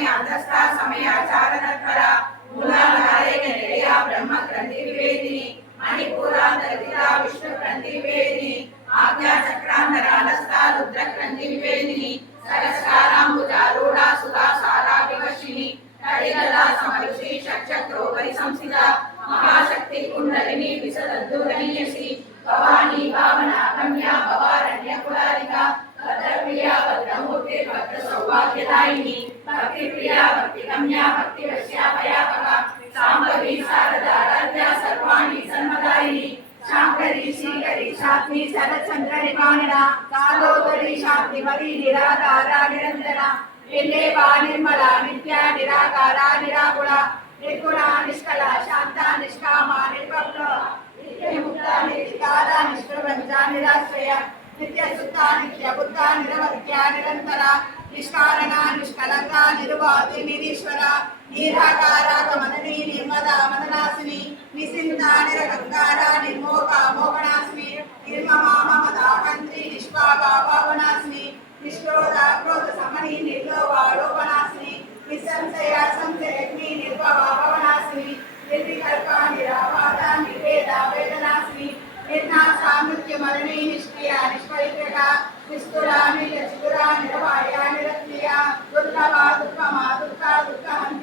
సమయాధస్థ సమయాచార తత్పర మూలాధారేణ నిలయ బ్రహ్మ గ్రంథి వివేదిని మణిపూరాంతరిత విష్ణు గ్రంథి వివేదిని ఆజ్ఞా చక్రాంతరాలస్థ రుద్ర గ్రంథి వివేదిని సరస్కారాంబుజారూఢ సుధా సారా వివశిని కడిగదా సమరుషి షట్చక్రోపరి సంస్థిత మహాశక్తి కుండలిని విశదద్దురనీయసి భవానీ భావన గమ్య భవారణ్య కులారిక భద్రప్రియా భద్రమూర్తి భద్ర సౌభాగ్యదాయిని భక్తి ప్రియా భక్తి గమ్య భక్తి వశ్యా భయాపక సాంబవి శారదారాధ్య సర్వాణి సన్మదాయిని శాంకరి శ్రీకరి శాంతి శరచంద్రని పావన కాలోదరి శాంతిమతి నిరాధార నిరంజన నిర్లేపా నిర్మల నిత్య నిరాకార నిరాకుల నిర్గుణ నిష్కల శాంత నిష్కామ నిర్వక్త నిత్యముక్త నిర్వికార నిష్ప్రపంచ నిరాశ్రయ నిత్య సుత్త నిత్య బుద్ధ నిరవధ్య నిరంతర నిష్కారణ నిష్కలంక నిరుపాధి నిరీశ్వర నిరాకార గమనని నిర్మద మదనాశిని నిసింత నిరకంకార నిర్మోక మోహనాశిని నిర్మమా మమదాకంత్రి నిష్పాప పావనాశిని నిష్క్రోధ క్రోధ సమని నిర్లోభాలోపనాశిని నిస్సంశయ సంశయగ్ని నిర్భవ భవనాశిని నిర్వికల్ప నిరాపాద నిర్వేద వేదనాశిని నిర్నాశ మృత్యు మరణి నిష్క్రియ నిష్పరిత్రక నిష్ఠుర నిర్యచితుర నిరవాయ నిరక్రియ దుర్లభ దుఃఖమ దుఃఖ దుఃఖహంత